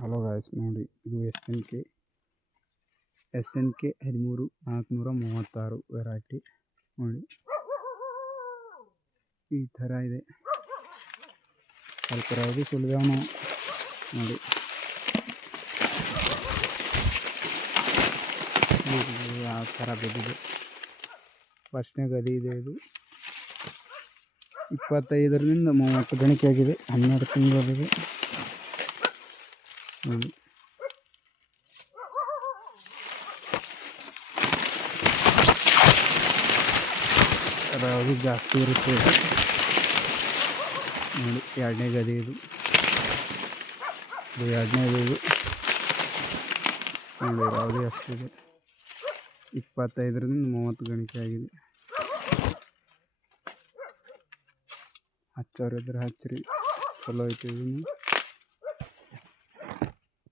Hello guys, ನೋಡಿ ಇದು SNK 13436 variety. ನೋಡಿ ಈ ಥರ ಇದೆ. ಸ್ವಲ್ಪ ರೌದಿ ಸುಲಿದವ ನೋಡಿ. ಯಾವ ಥರ ಬೆದಿದೆ. ಫಸ್ಟ್ನೇ ಗದಿ ಇದೆ. ಇದು 25ರಿಂದ 30 ಗಣಿಕೆ ಆಗಿದೆ. 12 ತಿಂಗಳಲ್ಲಿದೆ ನೋಡಿ. ರೌದಿ ಜಾಸ್ತಿ ಇರುತ್ತೆ ನೋಡಿ. ಎರಡನೇ ಗದಿ ಇದು 2ನೇದು ಇದು ನೋಡಿ. ರೌದಿ ಅಷ್ಟಿದೆ. 25ರಿಂದ 30 ಗಣಿಕೆ ಆಗಿದೆ. ಹಚ್ಚೋರಿದ್ರೆ ಹಚ್ಚಿರಿ, ಚಲೋ ಐತೆ.